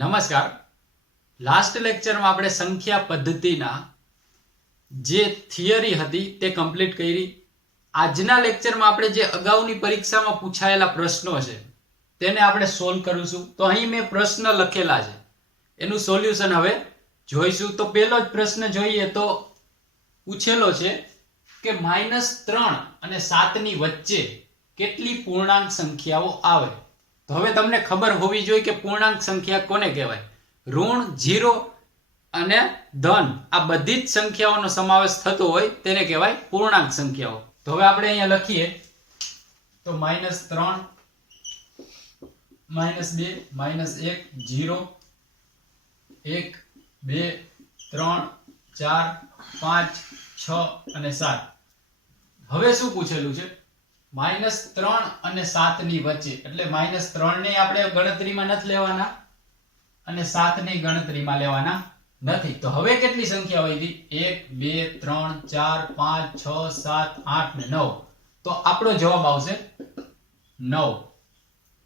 નમસ્કાર. લાસ્ટ લેક્ચરમાં આપણે સંખ્યા પદ્ધતિના જે થિયરી હતી તે કમ્પ્લીટ કરી. આજના લેક્ચરમાં આપણે જે અગાઉની પરીક્ષામાં પૂછાયેલા પ્રશ્નો છે તેને આપણે સોલ્વ કરીશું. તો અહીં મેં પ્રશ્ન લખેલા છે, એનું સોલ્યુશન હવે જોઈશું. તો પહેલો જ પ્રશ્ન જોઈએ તો પૂછેલો છે કે -3 અને 7 ની વચ્ચે કેટલી પૂર્ણાંક સંખ્યાઓ આવે. તો હવે તમને ખબર હોવી જોઈએ કે પૂર્ણાંક સંખ્યા કોને કહેવાય. ઋણ, 0 અને ધન આ બધી જ સંખ્યાઓનો સમાવેશ થતો હોય તેને કહેવાય પૂર્ણાંક સંખ્યાઓ. તો હવે આપણે અહીંયા લખીએ તો -3 -2 -1 0 1 2 3 4 5 6 અને 7. હવે શું પૂછેલું છે? -3 અને 7 ની વચ્ચે, એટલે -3 ને આપણે ગણતરીમાં નથી લેવાના અને 7 ની ગણતરીમાં લેવાના નથી. તો હવે કેટલી સંખ્યા વધી? 1 2 3 4 5 6 7 8 ને 9. તો આપણો જવાબ આવશે 9.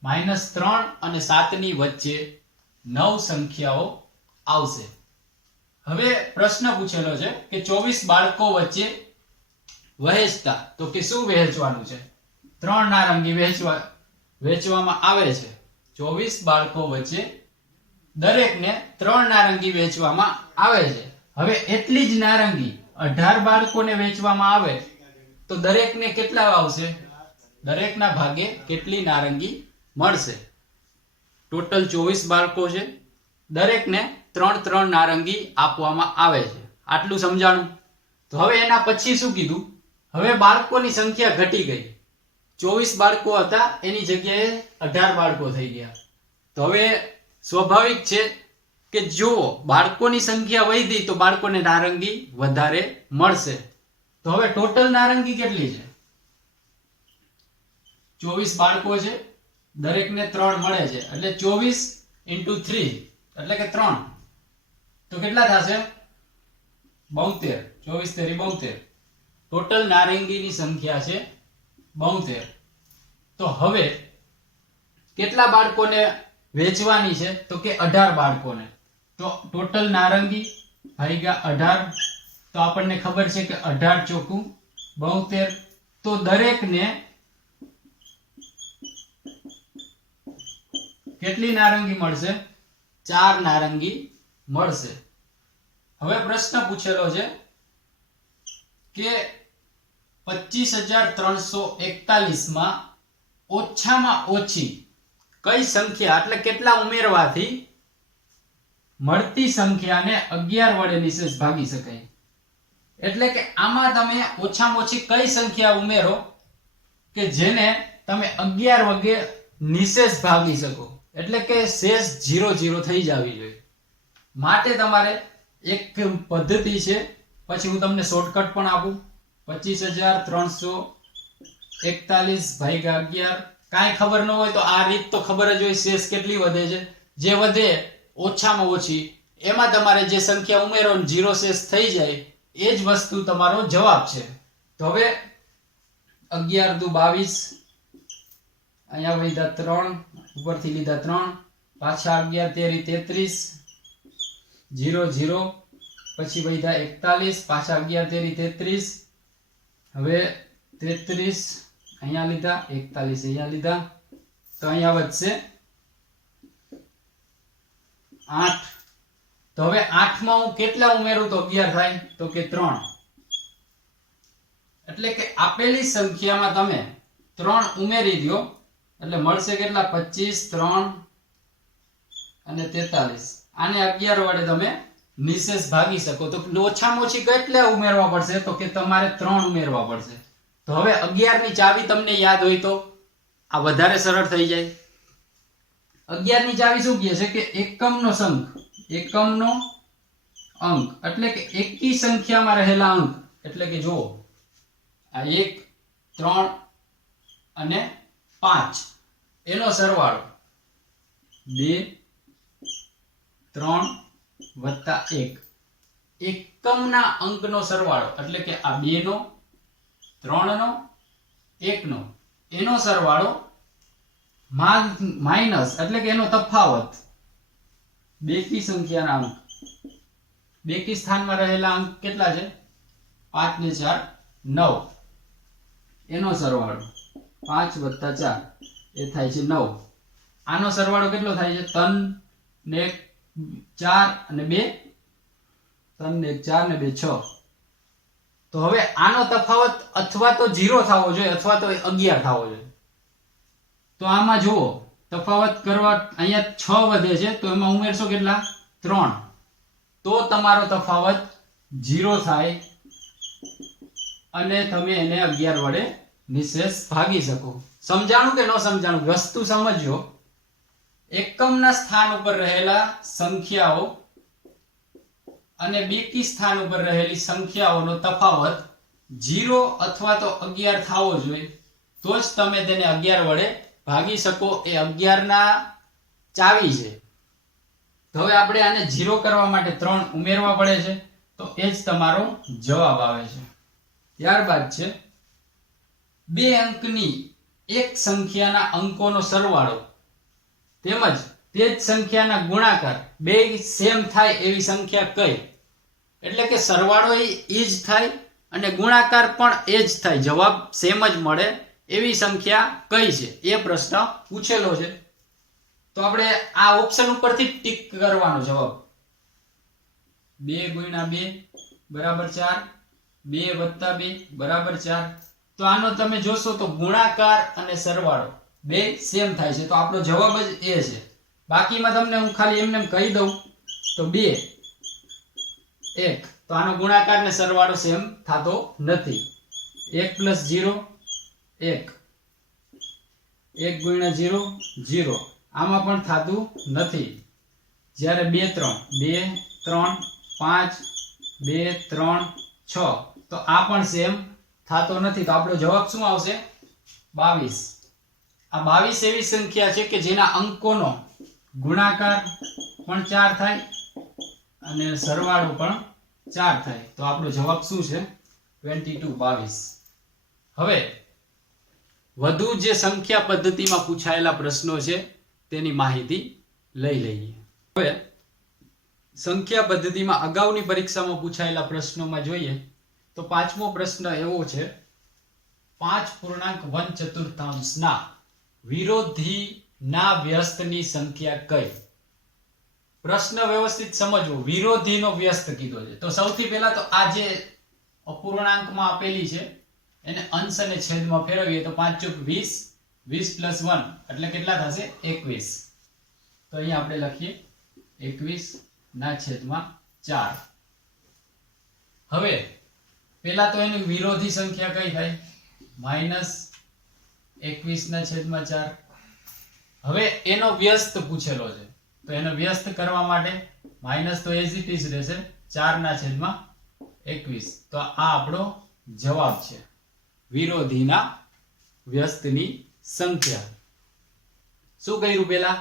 -3 અને 7 ની વચ્ચે 9 સંખ્યાઓ આવશે. હવે પ્રશ્ન પૂછેલો છે કે 24 બાળકો વચ્ચે વહેંચતા, તો કે શું વહેંચવાનું છે? 3 નારંગી વહેંચવામાં આવે છે. 24 બાળકો વચ્ચે દરેકને 3 નારંગી વહેંચવામાં આવે છે. હવે એટલી જ નારંગી 18 બાળકોને વહેંચવામાં આવે તો દરેકને કેટલા આવશે? દરેકના ભાગે કેટલી નારંગી મળશે? ટોટલ 24 બાળકો છે, દરેકને 3 નારંગી આપવામાં આવે છે. આટલું સમજાણું. તો હવે એના પછી શું કીધું? હવે બાળકોની સંખ્યા ઘટી ગઈ. 24 બાળકો હતા એની જગ્યાએ 18 બાળકો થઈ ગયા. તો હવે સ્વાભાવિક છે કે જો બાળકોની સંખ્યા વધી તો બાળકોને નારંગી વધારે મળશે. તો હવે ટોટલ નારંગી કેટલી છે? 24 બાળકો છે, દરેકને 3 મળે છે, એટલે 24 × 3 એટલે કે 3. તો કેટલા થશે? 72. 24 તેરી 72. ટોટલ નારંગીની સંખ્યા છે 72. તો હવે કેટલા બાળકોને વેચવાની છે? તો કે 18 બાળકોને. તો ટોટલ નારંગી ભાગ્યા 18. તો આપણને ખબર છે કે 18 ચોકું 72. તો દરેકને કેટલી નારંગી મળશે? 4 નારંગી મળશે. હવે પ્રશ્ન પૂછેલો છે કે 25,341 માં ઓછામાં ઓછી કઈ સંખ્યા, એટલે કેટલા ઉમેરવાથી મળતી સંખ્યાને 11 વડે નિશેષ ભાગી શકાય? એટલે કે આમાં તમે ઓછામાં ઓછી કઈ સંખ્યા ઉમેરો કે જેને તમે 11 વડે નિશેષ ભાગી શકો, એટલે કે શેષ 0 0 થઈ જવી જોઈએ. માટે તમારે એક પદ્ધતિ છે, પછી હું તમને શોર્ટકટ પણ આપું. 25,341 ભાગ્યા 11. કાંઈ ખબર ન હોય તો આ રીત તો ખબર જ હોય. શેષ કેટલી વધે છે? જે વધે ઓછામાં ઓછી એમાં તમારે જે સંખ્યા ઉમેરો 0 શેષ થઈ જાય એ જ વસ્તુ તમારો જવાબ છે. તો હવે 11 દુ 22, અહીંયા વધ્યા 3, ઉપરથી લીધા 3, પાછા 11 તેરી 33, 0 0, પછી વધ્યા 41, પાછા 11 તેરી 33, હવે 33 અહીંયા લીધા, 41 અહીંયા લીધા, તો અહીંયા વધશે 8. તો હવે 8 માં હું કેટલા ઉમેરું તો 11 થાય? તો કે 3. એટલે કે આપેલી સંખ્યામાં તમે 3 ઉમેરી દો એટલે મળશે કેટલા? 25, 3 અને 43. આને 11 વડે તમે નિશેષ ભાગી શકો. તો ઓછામાં ઓછી કેટલા ઉમેરવા પડશે? તો કે તમારે 3 ઉમેરવા પડશે. તો હવે 11 ની ચાવી તમને યાદ હોય તો આ વધારે સરળ થઈ જાય. 11 ની ચાવી શું કહે છે કે એકમનો સંખ, એકમનો અંક, એટલે કે એકી સંખ્યામાં રહેલા અંક. એટલે કે જો આ 1 3 અને 5 એનો સરવાળો 2 3 વત્તા 1. એકમના અંકનો સરવાળો એટલે કે આ 2 નો 3 નો 1 નો એનો સરવાળો માઇનસ એટલે કે એનો તફાવત બેકી સંખ્યાના અંક, બેકી સ્થાનમાં રહેલા અંક કેટલા છે? 5 ને 4 9, એનો સરવાળો 5 + 4 એ થાય છે 9. આનો સરવાળો કેટલો થાય છે? 3 ને 4 અને 2, 3 ને 4 ને 2 6. તો હવે આનો તફાવત અથવા તો 0 થવો જોઈએ અથવા તો 11 થવો જોઈએ. તો આમાં જુઓ તફાવત કરવા અહીંયા 6 વધે છે તો એમાં ઉમેરશો કેટલા? 3. તો તમારો તફાવત 0 થાય અને તમે એને 11 વડે નિશેષ ભાગી શકો. સમજાણું કે ન સમજાણું? વસ્તુ સમજ્યો. એકમના સ્થાન ઉપર રહેલા સંખ્યાઓ અને બેકી સ્થાન ઉપર રહેલી સંખ્યાઓનો તફાવત 0 અથવા તો 11 થવો જોઈએ તો જ તમે તેને 11 વડે ભાગી શકો. એ 11 ના ચાવી છે. તો હવે આપણે આને 0 કરવા માટે 3 ઉમેરવા પડે છે તો એ જ તમારો જવાબ આવે છે. ત્યારબાદ છે 2 અંકની એક સંખ્યાના અંકોનો સરવાળો તેમજ તે જ સંખ્યાના ગુણાકાર બે સેમ થાય એવી સંખ્યા કઈ? એટલે કે સરવાળો એ જ થાય અને ગુણાકાર પણ એ જ થાય, જવાબ સેમ જ મળે એવી સંખ્યા કઈ છે? એ પ્રશ્ન પૂછેલો છે. તો આપણે આ ઓપ્શન ઉપરથી ટીક કરવાનો જવાબ. 2 × 2 = 4, 2 + 2 = 4. તો આનો તમે જોશો તો ગુણાકાર અને સરવાળો બે સેમ થાય છે તો આપણો જવાબ જ એ છે. બાકીમાં તમને હું ખાલી એમને કહી દઉં તો 2 1, તો આનો ગુણાકાર ને સરવાળો સેમ થતો નથી. 1 + 0 1, 1 × 0 0, આમાં પણ થતું નથી. જ્યારે 2 3 5 2 3 6, તો આ પણ સેમ થતો નથી. તો આપણો જવાબ શું આવશે? 22. આ 22 એવી સંખ્યા છે કે જેના અંકોનો ગુણાકાર પણ 4 થાય અને સરવાળો પણ 4 થાય. તો આપણો જવાબ શું છે? 22 22. હવે વધુ જે સંખ્યા પદ્ધતિમાં પૂછાયેલા પ્રશ્નો છે તેની માહિતી લઈ લઈએ. હવે સંખ્યા પદ્ધતિમાં અગાઉની પરીક્ષામાં પૂછાયેલા પ્રશ્નોમાં જોઈએ તો પાંચમો પ્રશ્ન એવો છે 5.1/4 ના વિરોધીના વ્યસ્તની સંખ્યા કઈ? પ્રશ્ન વ્યવસ્થિત સમજવો. વિરોધીનો વ્યસ્ત કીધો છે તો સૌથી પહેલા તો આ જે અપૂર્ણાંકમાં આપેલી છે એને અંશ અને છેદમાં ફેરવીએ તો 5 × 20, 20 + 1 એટલે કેટલા થશે? 21. તો અહીંયા આપણે લખીએ 21/4. હવે પહેલા તો એની વિરોધી સંખ્યા કઈ થાય? -21/4. હવે એનો વ્યસ્ત પૂછેલો છે તો એનો વ્યસ્ત કરવા માટે માઈનસ તો એઝ ઇટ ઇઝ રહેશે 4/21. તો આ આપણો જવાબ છે, વિરોધીના વ્યસ્તની સંખ્યા. શું કર્યું? પહેલા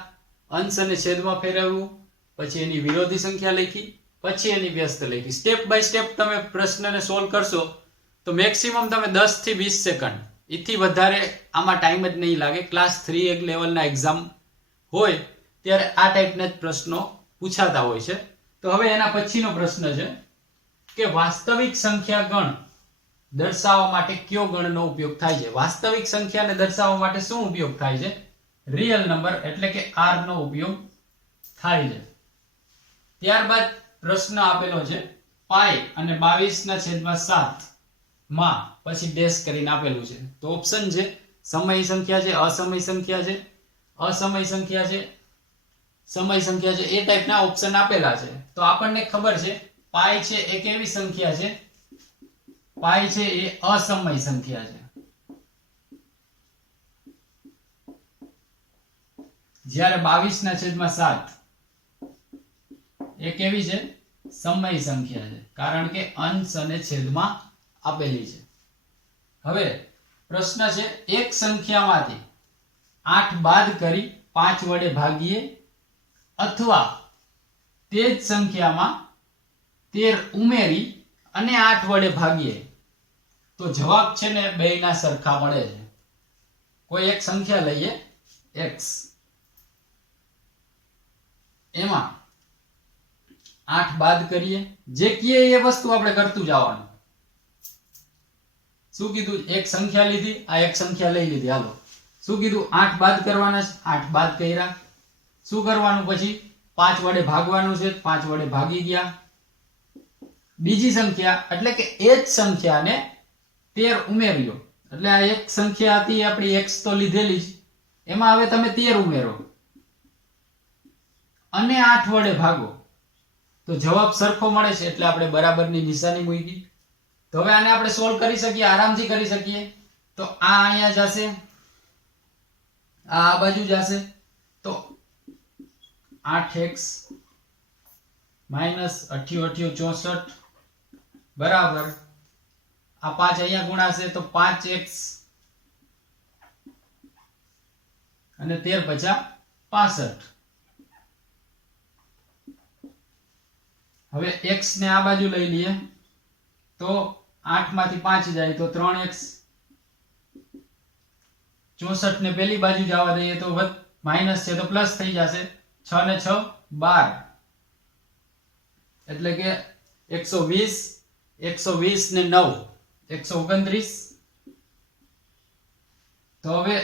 અંશ અને છેદમાં ફેરવવું, પછી એની વિરોધી સંખ્યા લખી, પછી એની વ્યસ્ત લખી. સ્ટેપ બાય સ્ટેપ તમે પ્રશ્નને સોલ્વ કરશો તો મેક્સિમમ તમે 10 થી 20 સેકન્ડ, એથી વધારે આમાં ટાઈમ જ નહીં લાગે. ક્લાસ 3 એક લેવલના એક્ઝામ હોય ત્યારે આ ટાઈપના જ પ્રશ્નો પૂછાતા હોય છે. તો હવે એના પછીનો પ્રશ્ન છે કે વાસ્તવિક સંખ્યા ગણ દર્શાવવા માટે કયો ગણનો ઉપયોગ થાય છે? વાસ્તવિક સંખ્યાને દર્શાવવા માટે શું ઉપયોગ થાય છે? રિયલ નંબર એટલે કે r નો ઉપયોગ થાય છે. ત્યારબાદ પ્રશ્ન આપેલો છે પાઈ અને 22/7 માં પછી ડેશ કરીને આપેલું છે. તો ઓપ્શન છે સમય સંખ્યા છે, અસમય સંખ્યા છે, અસમય સંખ્યા છે, સમય સંખ્યા છે, એ ટાઈપના ઓપ્શન આપેલા છે. તો આપણને ખબર છે પાઈ છે એ કેવી સંખ્યા છે? પાઈ છે એ અસમય સંખ્યા છે. જ્યારે 22/7 એ કેવી છે? સમય સંખ્યા છે, કારણ કે અંશ અને છેદમાં આપેલી છે. હવે પ્રશ્ન છે એક સંખ્યામાંથી 8 બાદ કરી 5 વડે ભાગીએ અથવા તે જ સંખ્યામાં 13 ઉમેરી અને 8 વડે ભાગીએ તો જવાબ છે ને બેયના સરખા મળે છે. કોઈ એક સંખ્યા લઈએ x, એમાં 8 બાદ કરીએ, જે કીએ એ વસ્તુ આપણે કરતું જવાનું. શું કીધું? એક સંખ્યા લીધી, આ એક સંખ્યા લઈ લીધી. હાલો શું કીધું? 8 બાદ કરવાના છે. 8 બાદ કર્યા. શું કરવાનું પછી? 5 વડે ભાગવાનું છે. 5 વડે ભાગી ગયા. બીજી સંખ્યા એટલે કે એ જ સંખ્યાને 13 ઉમેર્યો. એટલે આ એક સંખ્યા હતી આપણી x તો લીધેલી જ, એમાં હવે તમે 13 ઉમેરો અને 8 વડે ભાગો તો જવાબ સરખો મળે છે. એટલે આપણે બરાબરની નિશાની મૂકી. તો હવે આને આપણે સોલ્વ કરી શકીએ, આરામથી કરી શકીએ. તો આ અહીંયા જશે, આ બાજુ જશે. તો 8x - 88 64 બરાબર આ 5 અહીંયા ગુણાશે તો 5x અને 13 પચા 65. હવે x ને આ બાજુ લઈ લઈએ તો 8 માંથી 5 જાય તો 3x. 64 ને પેલી બાજુ જવા દઈએ તો માઈનસ છે તો પ્લસ થઈ જશે. 6 ને 6 12 એટલે કે 120 120 ને 9 129. તો હવે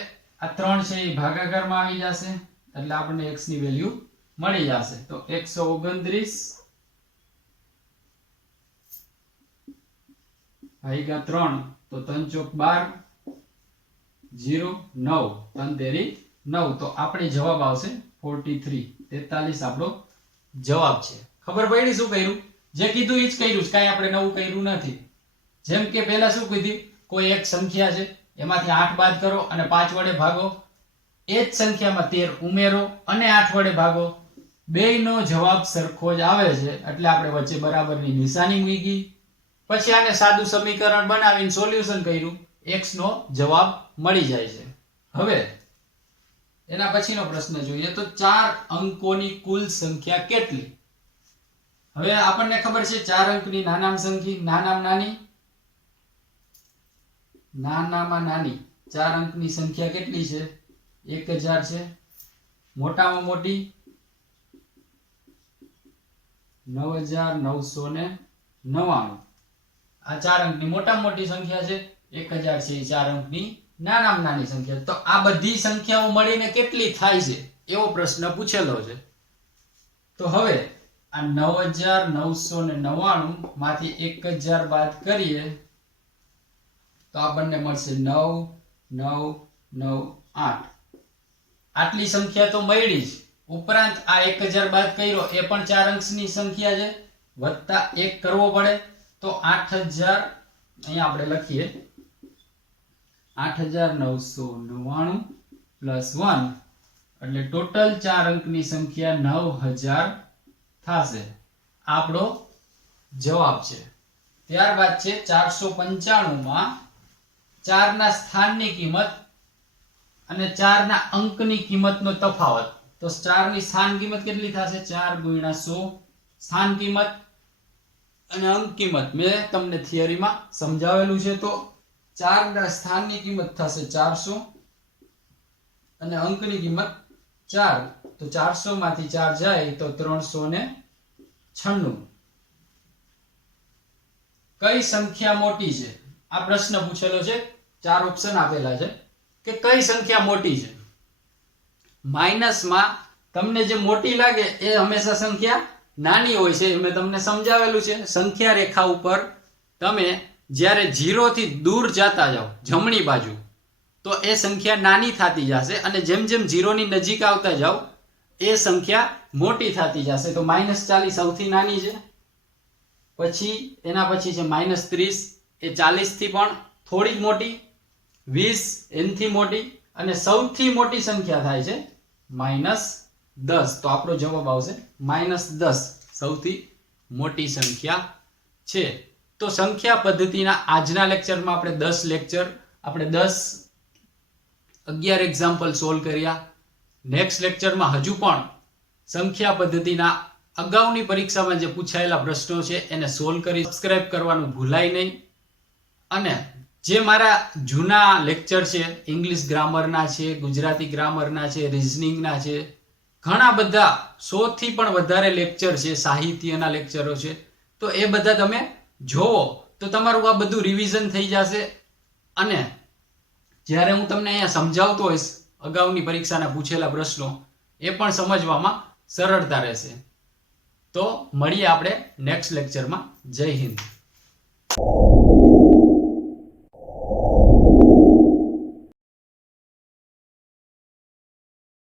આ 3 છે એ ભાગાકારમાં આવી જશે એટલે આપણને x ની વેલ્યુ મળી જશે. તો 129 ભાગ્યા 3 તો 3 ચોક 12 0 9 3 તેરી 9. તો આપણે જવાબ આવશે 43. 43 આપણો જવાબ છે. ખબર પડી શું કર્યું? જે કીધું એ જ કર્યું છે, કાંઈ આપણે નવું કર્યું નથી. જેમ કે પહેલા શું કીધું? કોઈ એક સંખ્યા છે એમાંથી 8 બાદ કરો અને 5 વડે ભાગો. એ જ સંખ્યામાં 13 ઉમેરો અને 8 વડે ભાગો. બેયનો જવાબ સરખો જ આવે છે એટલે આપણે વચ્ચે બરાબરની નિશાની મૂકી. પછી આને સાદું સમીકરણ બનાવીને સોલ્યુશન કર્યું, x નો જવાબ મળી જાય છે. હવે એના પછીનો પ્રશ્ન જોઈએ તો 4 અંકોની કુલ સંખ્યા કેટલી? હવે આપણને ખબર છે 4 અંકની નાનામાં સંખ્યા નાનામાં નાની, નાનામાં નાની 4 અંકની સંખ્યા કેટલી છે? 1000 છે. મોટામાં મોટી 9999. આ 4 અંકની મોટામાં મોટી સંખ્યા છે. 1000 છે એ 4 અંકની નાનામાં નાની સંખ્યા. તો આ બધી સંખ્યાઓ મળીને કેટલી થાય છે એવો પ્રશ્ન પૂછેલો છે. તો હવે આ 9999 માંથી 1000 બાદ કરીએ તો આપણને મળશે 9998. આટલી સંખ્યા તો મળી જ. ઉપરાંત આ 1000 બાદ કર્યો એ પણ 4 અંકની સંખ્યા છે, વત્તા 1 કરવો પડે તો 8000. અહીંયા આપણે લખીએ 8999 પ્લસ 1 એટલે ટોટલ 4 અંકની સંખ્યા 9000 થશે. આપણો જવાબ છે. ત્યારબાદ છે 495 માં 4 ના સ્થાનની કિંમત અને 4 ના અંકની કિંમતનો તફાવત. તો 4 ની સ્થાન કિંમત કેટલી થશે? 4 ગુણ્યા 100 સ્થાન કિંમત અને અંક કિંમત મેં તમને થિયરીમાં સમજાવેલું છે. તો 4 ના સ્થાનની કિંમત થશે 400 અને અંકની કિંમત 4. તો 400 માંથી 4 જાય તો 396. કઈ સંખ્યા મોટી છે? આ પ્રશ્ન પૂછેલો છે. 4 ઓપ્શન આપેલા છે કે કઈ સંખ્યા મોટી છે. માઇનસમાં તમને જે મોટી લાગે એ હંમેશા સંખ્યા નાની હોય છે. મેં તમને સમજાવેલું છે. સંખ્યા રેખા ઉપર તમે જ્યારે 0 થી દૂર જતા જાઓ જમણી બાજુ તો એ સંખ્યા નાની થતી જશે અને જેમ જેમ 0 ની નજીક આવતા જાઓ એ સંખ્યા મોટી થતી જશે. તો -40 સૌથી નાની છે. પછી એના પછી છે -30 એ 40 થી પણ થોડીક મોટી, 20 એનથી મોટી અને સૌથી મોટી સંખ્યા થાય છે -10. તો આપણો જવાબ આવશે -10 સૌથી મોટી સંખ્યા છે. તો સંખ્યા પદ્ધતિના આજના લેક્ચરમાં આપણે 10 લેક્ચર આપણે 11 એક્ઝામ્પલ સોલ્વ કર્યા. નેક્સ્ટ લેક્ચરમાં હજુ પણ સંખ્યા પદ્ધતિના અગાઉની પરીક્ષામાં જે પૂછાયેલા પ્રશ્નો છે એને સોલ્વ કરી સબસ્ક્રાઇબ કરવાનું ભૂલાય નહીં. અને જે મારા જૂના લેક્ચર છે ઇંગ્લિશ ગ્રામરના છે, ગુજરાતી ગ્રામરના છે, રીઝનિંગના છે, ઘણા બધા 100 થી પણ વધારે લેક્ચર છે, સાહિત્યના લેક્ચરો છે, તો એ બધા તમે જોવો તો તમારું આ બધું રિવિઝન થઈ જશે અને જ્યારે હું તમને અહીંયા સમજાવતો હોઈશ અગાઉની પરીક્ષાના પૂછેલા પ્રશ્નો એ પણ સમજવામાં સરળતા રહેશે. તો મળીએ આપણે નેક્સ્ટ લેક્ચરમાં. જય હિન્દ.